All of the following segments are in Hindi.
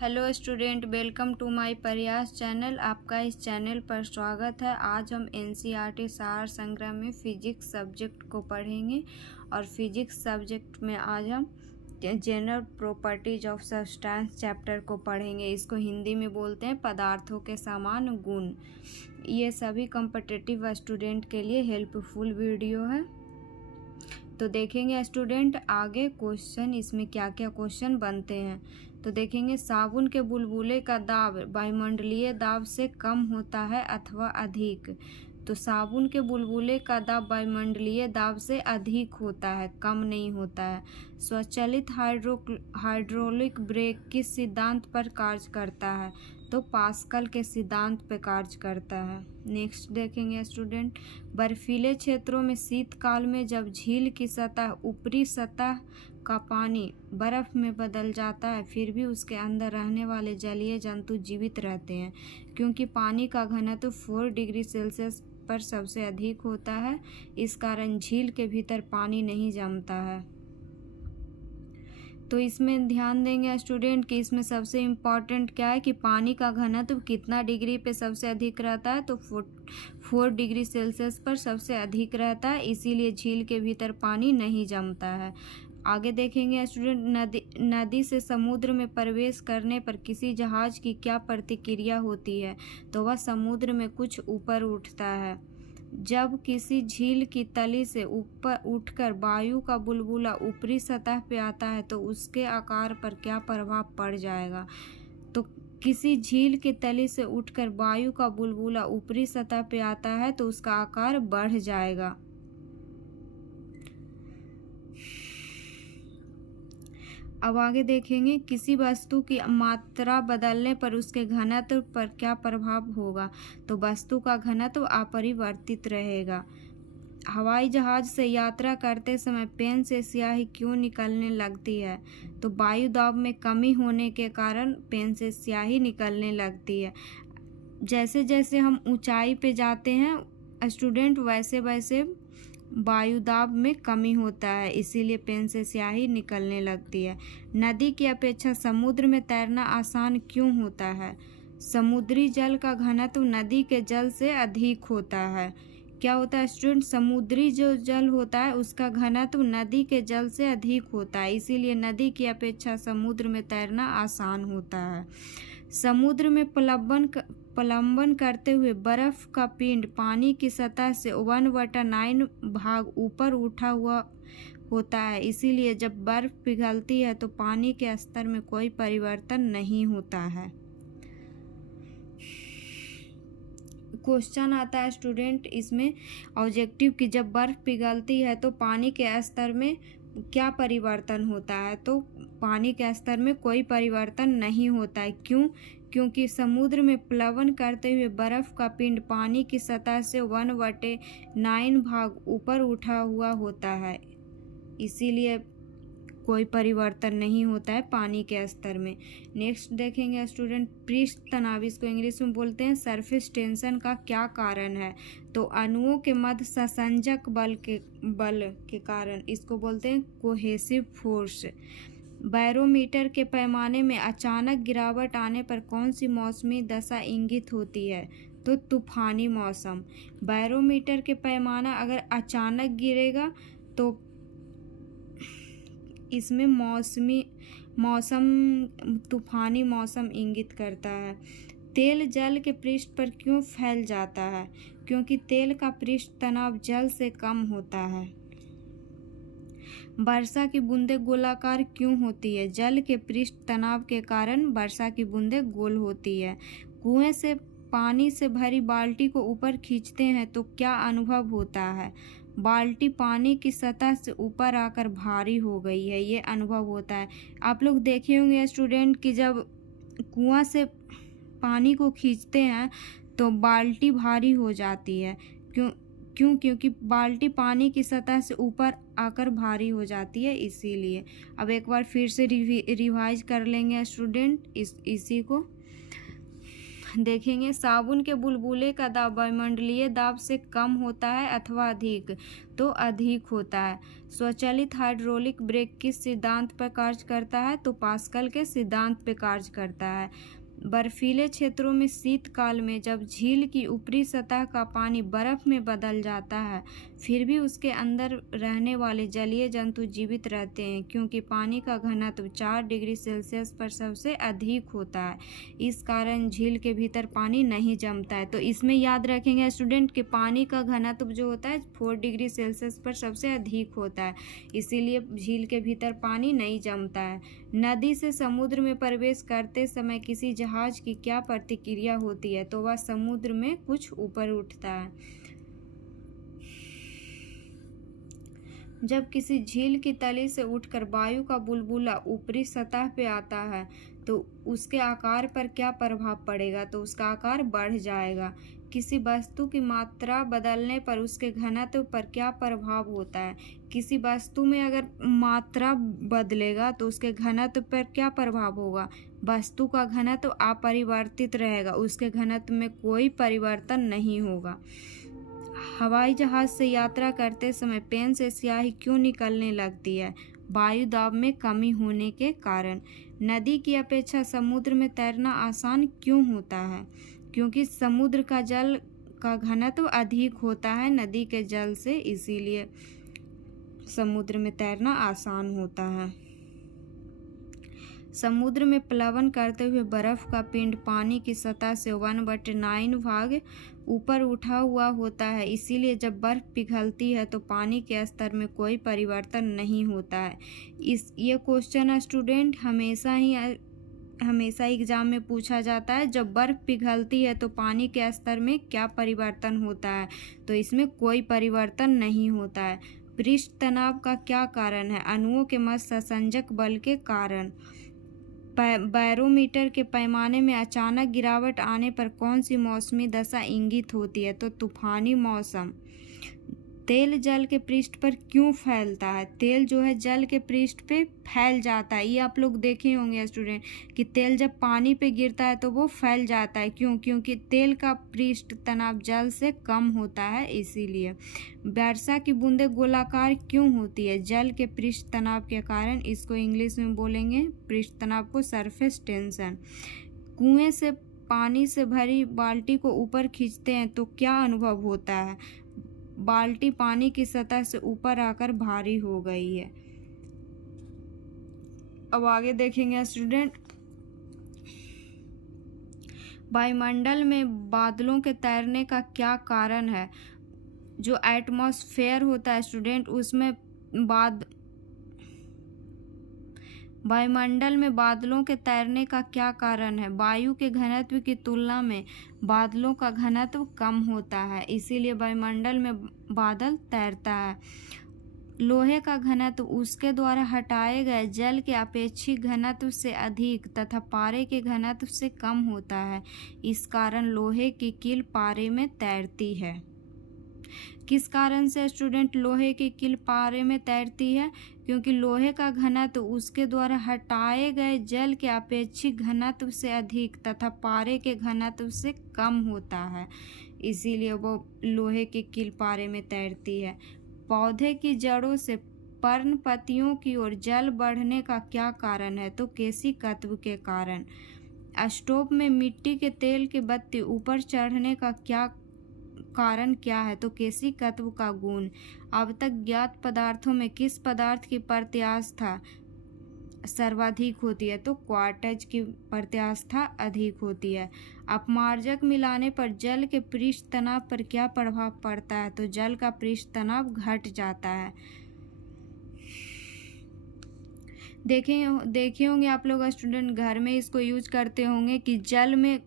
Hello student, welcome to my Prayas channel. आपका इस चैनल पर स्वागत है। आज हम एनसीईआरटी सार संग्रह में फिजिक्स सब्जेक्ट को पढ़ेंगे और फिजिक्स सब्जेक्ट में आज हम general properties of substance chapter को पढ़ेंगे। इसको हिंदी में बोलते हैं पदार्थों के समान गुण। ये सभी कॉम्पिटिटिव स्टूडेंट के लिए हेल्पफुल वीडियो है। तो देखेंगे स्टूडेंट आगे क्वेश्चन, इसमें क्या क्या क्वेश्चन बनते हैं। तो देखेंगे साबुन के बुलबुले का दाब वायुमंडलीय दाब से कम होता है अथवा अधिक। तो साबुन के बुलबुले का दाब वायुमंडलीय दाब से अधिक होता है, कम नहीं होता है। स्वचालित हाइड्रोलिक ब्रेक किस सिद्धांत पर कार्य करता है? तो पास्कल के सिद्धांत पर कार्य करता है। नेक्स्ट देखेंगे स्टूडेंट, बर्फीले क्षेत्रों में शीतकाल में जब झील की सतह ऊपरी सतह का पानी बर्फ में बदल जाता है, फिर भी उसके अंदर रहने वाले जलीय जंतु जीवित रहते हैं, क्योंकि पानी का घनत्व 4 डिग्री सेल्सियस पर सबसे अधिक होता है। इस कारण झील के भीतर पानी नहीं जमता है। तो इसमें ध्यान देंगे स्टूडेंट कि इसमें सबसे इम्पॉर्टेंट क्या है कि पानी का घनत्व कितना डिग्री पे सबसे अधिक रहता है? तो 4 डिग्री सेल्सियस पर सबसे अधिक रहता है, इसीलिए झील के भीतर पानी नहीं जमता है। आगे देखेंगे स्टूडेंट, नदी से समुद्र में प्रवेश करने पर किसी जहाज की क्या प्रतिक्रिया होती है? तो वह समुद्र में कुछ ऊपर उठता है। जब किसी झील की तली से ऊपर उठकर वायु का बुलबुला ऊपरी सतह पे आता है तो उसके आकार पर क्या प्रभाव पड़ जाएगा? तो किसी झील की तली से उठकर वायु का बुलबुला ऊपरी सतह पे आता है तो उसका आकार बढ़ जाएगा। अब आगे देखेंगे, किसी वस्तु की मात्रा बदलने पर उसके घनत्व पर क्या प्रभाव होगा? तो वस्तु का घनत्व अपरिवर्तित रहेगा। हवाई जहाज से यात्रा करते समय पेन से स्याही क्यों निकलने लगती है? तो वायु दाब में कमी होने के कारण पेन से स्याही निकलने लगती है। जैसे जैसे हम ऊंचाई पे जाते हैं स्टूडेंट, वैसे वैसे वायुदाब में कमी होता है, इसीलिए पेन से स्याही निकलने लगती है। नदी की अपेक्षा समुद्र में तैरना आसान क्यों होता है? समुद्री जल का घनत्व नदी के जल से अधिक होता है। क्या होता है स्टूडेंट? समुद्री जो जल होता है उसका घनत्व नदी के जल से अधिक होता है, इसीलिए नदी की अपेक्षा समुद्र में तैरना आसान होता है। समुद्र में प्लंबन करते हुए बर्फ का पिंड पानी की सतह से 1/9 भाग ऊपर उठा हुआ होता है, इसीलिए जब बर्फ पिघलती है तो पानी के स्तर में कोई परिवर्तन नहीं होता है। क्वेश्चन आता है स्टूडेंट इसमें ऑब्जेक्टिव कि जब बर्फ पिघलती है तो पानी के स्तर में क्या परिवर्तन होता है? तो पानी के स्तर में कोई परिवर्तन नहीं होता है। क्यों? क्योंकि समुद्र में प्लवन करते हुए बर्फ का पिंड पानी की सतह से 1/9 भाग ऊपर उठा हुआ होता है, इसीलिए कोई परिवर्तन नहीं होता है पानी के स्तर में। नेक्स्ट देखेंगे स्टूडेंट, पृष्ठ तनाव, इसको इंग्लिश में बोलते हैं सरफेस टेंशन, का क्या कारण है? तो अणुओं के मध्य संसंजक बल के कारण, इसको बोलते हैं कोहेसिव फोर्स। बैरोमीटर के पैमाने में अचानक गिरावट आने पर कौन सी मौसमी दशा इंगित होती है? तो तूफानी मौसम। बैरोमीटर के पैमाना अगर अचानक गिरेगा तो इसमें मौसम तूफानी मौसम इंगित करता है। तेल जल के पृष्ठ पर क्यों फैल जाता है? क्योंकि तेल का पृष्ठ तनाव जल से कम होता है। वर्षा की बूंदें गोलाकार क्यों होती है? जल के पृष्ठ तनाव के कारण वर्षा की बूंदें गोल होती है। कुएं से पानी से भरी बाल्टी को ऊपर खींचते हैं तो क्या अनुभव होता है? बाल्टी पानी की सतह से ऊपर आकर भारी हो गई है, ये अनुभव होता है। आप लोग देखे होंगे स्टूडेंट कि जब कुआं से पानी को खींचते हैं तो बाल्टी भारी हो जाती है। क्योंकि बाल्टी पानी की सतह से ऊपर आकर भारी हो जाती है, इसीलिए। अब एक बार फिर से रिवाइज कर लेंगे स्टूडेंट इसी को। देखेंगे साबुन के बुलबुले का दाब वायुमंडलीय दाब से कम होता है अथवा अधिक, तो अधिक होता है। स्वचालित हाइड्रोलिक ब्रेक किस सिद्धांत पर कार्य करता है, तो पास्कल के सिद्धांत पर कार्य करता है। बर्फीले क्षेत्रों में शीतकाल में जब झील की ऊपरी सतह का पानी बर्फ में बदल जाता है, फिर भी उसके अंदर रहने वाले जलीय जंतु जीवित रहते हैं, क्योंकि पानी का घनत्व 4 डिग्री सेल्सियस पर सबसे अधिक होता है। इस कारण झील के भीतर पानी नहीं जमता है। तो इसमें याद रखेंगे स्टूडेंट कि पानी का घनत्व जो होता है 4 डिग्री सेल्सियस पर सबसे अधिक होता है, इसीलिए झील के भीतर पानी नहीं जमता है। नदी से समुद्र में प्रवेश करते समय किसी जहाज की क्या प्रतिक्रिया होती है, तो वह समुद्र में कुछ ऊपर उठता है। जब किसी झील की तली से उठकर वायु का बुलबुला ऊपरी सतह पे आता है, तो उसके आकार पर क्या प्रभाव पड़ेगा, तो उसका आकार बढ़ जाएगा। किसी वस्तु की मात्रा बदलने पर उसके घनत्व पर क्या प्रभाव होता है, किसी वस्तु में अगर मात्रा बदलेगा तो उसके घनत्व पर क्या प्रभाव होगा, वस्तु का घनत्व अपरिवर्तित रहेगा, उसके घनत्व में कोई परिवर्तन नहीं होगा। हवाई जहाज से यात्रा करते समय पेन से स्याही क्यों निकलने लगती है, वायु दाब में कमी होने के कारण। नदी की अपेक्षा समुद्र में तैरना आसान क्यों होता है, क्योंकि समुद्र का जल का घनत्व अधिक होता है नदी के जल से, इसीलिए समुद्र में तैरना आसान होता है। समुद्र में प्लवन करते हुए बर्फ का पिंड पानी की सतह से 1/9 भाग ऊपर उठा हुआ होता है, इसीलिए जब बर्फ पिघलती है तो पानी के स्तर में कोई परिवर्तन नहीं होता है। ये क्वेश्चन स्टूडेंट हमेशा एग्जाम में पूछा जाता है, जब बर्फ पिघलती है तो पानी के स्तर में क्या परिवर्तन होता है, तो इसमें कोई परिवर्तन नहीं होता है। पृष्ठ तनाव का क्या कारण है, अणुओं के मध्य संसंजक बल के कारण। बैरोमीटर के पैमाने में अचानक गिरावट आने पर कौन सी मौसमी दशा इंगित होती है, तो तूफानी मौसम। तेल जल के पृष्ठ पर क्यों फैलता है, तेल जो है जल के पृष्ठ पे फैल जाता है। ये आप लोग देखे होंगे स्टूडेंट कि तेल जब पानी पे गिरता है तो वो फैल जाता है, क्यों, क्योंकि तेल का पृष्ठ तनाव जल से कम होता है, इसीलिए। वर्षा की बूंदें गोलाकार क्यों होती है, जल के पृष्ठ तनाव के कारण। इसको इंग्लिश में बोलेंगे पृष्ठ तनाव को सरफेस टेंशन। कुएं से पानी से भरी बाल्टी को ऊपर खींचते हैं तो क्या अनुभव होता है, बाल्टी पानी की सतह से ऊपर आकर भारी हो गई है। अब आगे देखेंगे स्टूडेंट, वायुमंडल में बादलों के तैरने का क्या कारण है। जो एटमॉस्फेयर होता है स्टूडेंट, उसमें वायुमंडल में बादलों के तैरने का क्या कारण है, वायु के घनत्व की तुलना में बादलों का घनत्व कम होता है, इसीलिए वायुमंडल में बादल तैरता है। लोहे का घनत्व उसके द्वारा हटाए गए जल के अपेक्षित घनत्व से अधिक तथा पारे के घनत्व से कम होता है, इस कारण लोहे की कील पारे में तैरती है। किस कारण से स्टूडेंट लोहे की कील पारे में तैरती है, क्योंकि लोहे का घनत्व उसके द्वारा हटाए गए जल के अपेक्षित घनत्व से अधिक तथा पारे के घनत्व से कम होता है, इसीलिए वो लोहे की कील पारे में तैरती है। पौधे की जड़ों से पर्णपतियों की ओर जल बढ़ने का क्या कारण है, तो केशिकत्व के कारण। स्टोव में मिट्टी के तेल की बत्ती ऊपर चढ़ने का कारण क्या है, तो केशिकत्व का गुण। अब तक ज्ञात पदार्थों में किस पदार्थ की प्रत्यास्था सर्वाधिक होती है, तो क्वार्टज की प्रत्यास्था अधिक होती है। अपमार्जक मिलाने पर जल के पृष्ठ तनाव पर क्या प्रभाव पड़ता है, तो जल का पृष्ठ तनाव घट जाता है। देखे होंगे आप लोग स्टूडेंट, घर में इसको यूज करते होंगे कि जल में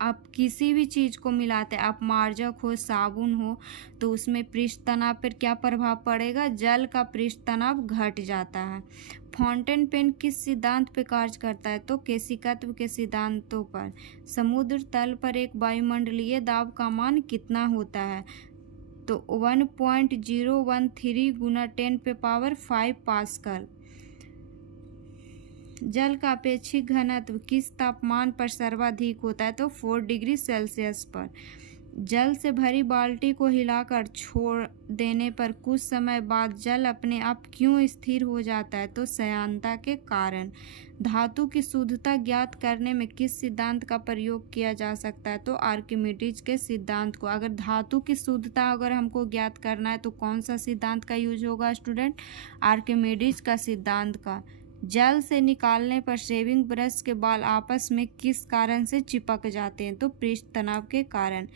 आप किसी भी चीज़ को मिलाते हैं, अपमार्जक हो, साबुन हो, तो उसमें पृष्ठ तनाव पर क्या प्रभाव पड़ेगा, जल का पृष्ठ तनाव घट जाता है। फाउंटेन पेन किस सिद्धांत पर कार्य करता है, तो केशिकत्व के सिद्धांतों पर। समुद्र तल पर एक वायुमंडलीय दाब का मान कितना होता है, तो 1.013 × 10⁵ पास्कल। जल का अपेक्षित घनत्व किस तापमान पर सर्वाधिक होता है? तो 4 डिग्री सेल्सियस पर। जल से भरी बाल्टी को हिलाकर छोड़ देने पर कुछ समय बाद जल अपने आप क्यों स्थिर हो जाता है? तो श्यानता के कारण। धातु की शुद्धता ज्ञात करने में किस सिद्धांत का प्रयोग किया जा सकता है? तो आर्किमिडीज के सिद्धांत को। अगर धातु की शुद्धता अगर हमको ज्ञात करना है तो कौन सा सिद्धांत का यूज होगा स्टूडेंट? आर्किमिडीज का सिद्धांत का। जल से निकालने पर शेविंग ब्रश के बाल आपस में किस कारण से चिपक जाते हैं? तो पृष्ठ तनाव के कारण।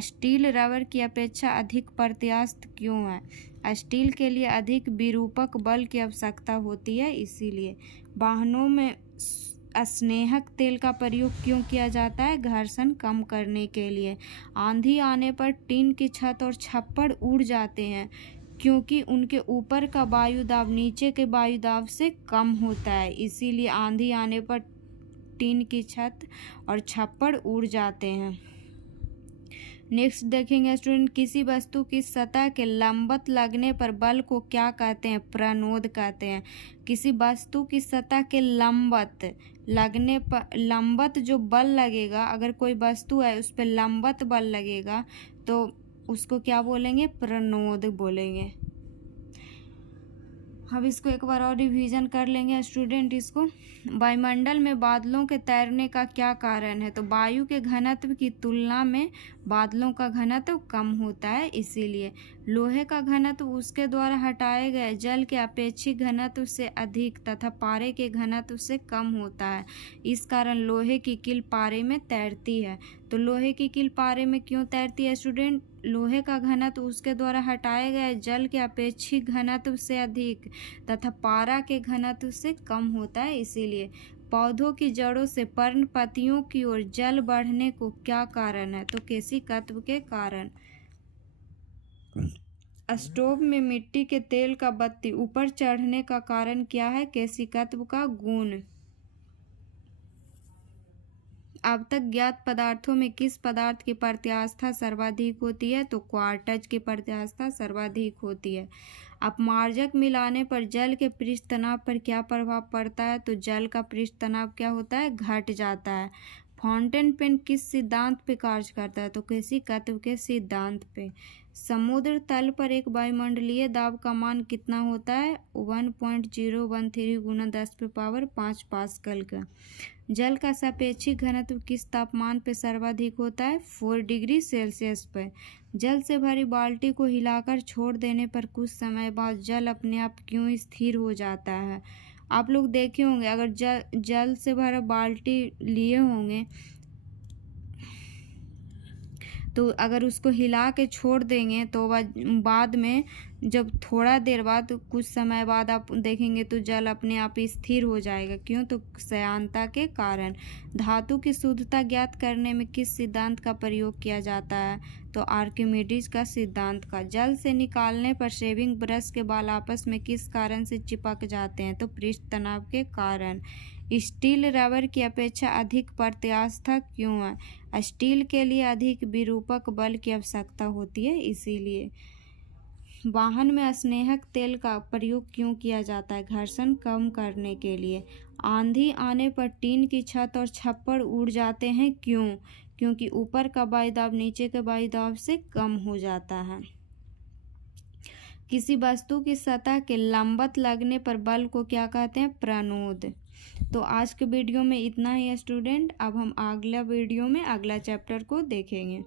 स्टील रबर की अपेक्षा अधिक प्रत्यास्थ क्यों है? स्टील के लिए अधिक विरूपक बल की आवश्यकता होती है, इसीलिए। वाहनों में स्नेहक तेल का प्रयोग क्यों किया जाता है? घर्षण कम करने के लिए। आंधी आने पर टीन की छत और छप्पर उड़ जाते हैं क्योंकि उनके ऊपर का वायुदाब नीचे के वायुदाब से कम होता है, इसीलिए आंधी आने पर टीन की छत और छप्पर उड़ जाते हैं। नेक्स्ट देखेंगे स्टूडेंट, किसी वस्तु की सतह के लंबवत लगने पर बल को क्या कहते हैं? प्रणोद कहते हैं। किसी वस्तु की सतह के लंबवत लगने पर, लंबवत जो बल लगेगा, अगर कोई वस्तु है उस पर लंबवत बल लगेगा तो उसको क्या बोलेंगे? प्रणोद बोलेंगे। अब इसको एक बार और रिवीजन कर लेंगे स्टूडेंट। इसको, वायुमंडल में बादलों के तैरने का क्या कारण है? तो वायु के घनत्व की तुलना में बादलों का घनत्व कम होता है, इसीलिए। लोहे का घनत्व उसके द्वारा हटाए गए जल के अपेक्षित घनत्व से अधिक तथा पारे के घनत्व से कम होता है, इस कारण लोहे की कील पारे में तैरती है। तो लोहे की कील पारे में क्यों तैरती है स्टूडेंट? लोहे का घनत्व उसके द्वारा हटाए गए जल के अपेक्षित घनत्व से अधिक तथा पारा के घनत्व से कम होता है, इसीलिए। पौधों की जड़ों से पर्णपतियों की ओर जल बढ़ने को क्या कारण है? तो केशिकत्व के कारण। स्टोव में मिट्टी के तेल का बत्ती ऊपर चढ़ने का कारण क्या है? केशिकत्व का गुण। अब तक ज्ञात पदार्थों में किस पदार्थ की प्रत्यास्थता सर्वाधिक होती है? तो क्वार्टज की प्रत्यास्थता सर्वाधिक होती है। अपमार्जक मिलाने पर जल के पृष्ठ तनाव पर क्या प्रभाव पड़ता है? तो जल का पृष्ठ तनाव क्या होता है? घट जाता है। फाउंटेन पेन किस सिद्धांत पे कार्य करता है? तो केशिकत्व के सिद्धांत पे। समुद्र तल पर एक वायुमंडलीय दाब का मान कितना होता है? 1.013 गुना 10⁵ पास्कल का। जल का सापेक्षिक घनत्व किस तापमान पर सर्वाधिक होता है? 4 डिग्री सेल्सियस पर। जल से भरी बाल्टी को हिलाकर छोड़ देने पर कुछ समय बाद जल अपने आप क्यों स्थिर हो जाता है? आप लोग देखे होंगे, अगर जल से भरा बाल्टी लिए होंगे तो अगर उसको हिला के छोड़ देंगे तो बाद में जब थोड़ा देर बाद, कुछ समय बाद आप देखेंगे तो जल अपने आप स्थिर हो जाएगा। क्यों? तो श्यानता के कारण। धातु की शुद्धता ज्ञात करने में किस सिद्धांत का प्रयोग किया जाता है? तो आर्किमिडीज का सिद्धांत का। जल से निकालने पर शेविंग ब्रश के बाल आपस में किस कारण से चिपक जाते हैं? तो पृष्ठ तनाव के कारण। स्टील रबर की अपेक्षा अधिक प्रत्यास्थ क्यों है? स्टील के लिए अधिक विरूपक बल की आवश्यकता होती है, इसीलिए। वाहन में स्नेहक तेल का प्रयोग क्यों किया जाता है? घर्षण कम करने के लिए। आंधी आने पर टीन की छत और छप्पर उड़ जाते हैं, क्यों? क्योंकि ऊपर का वायुदाब नीचे के वायुदाब से कम हो जाता है। किसी वस्तु की सतह के लंबवत लगने पर बल को क्या कहते हैं? प्रणोद। तो आज के वीडियो में इतना ही है स्टूडेंट। अब हम अगला वीडियो में अगला चैप्टर को देखेंगे।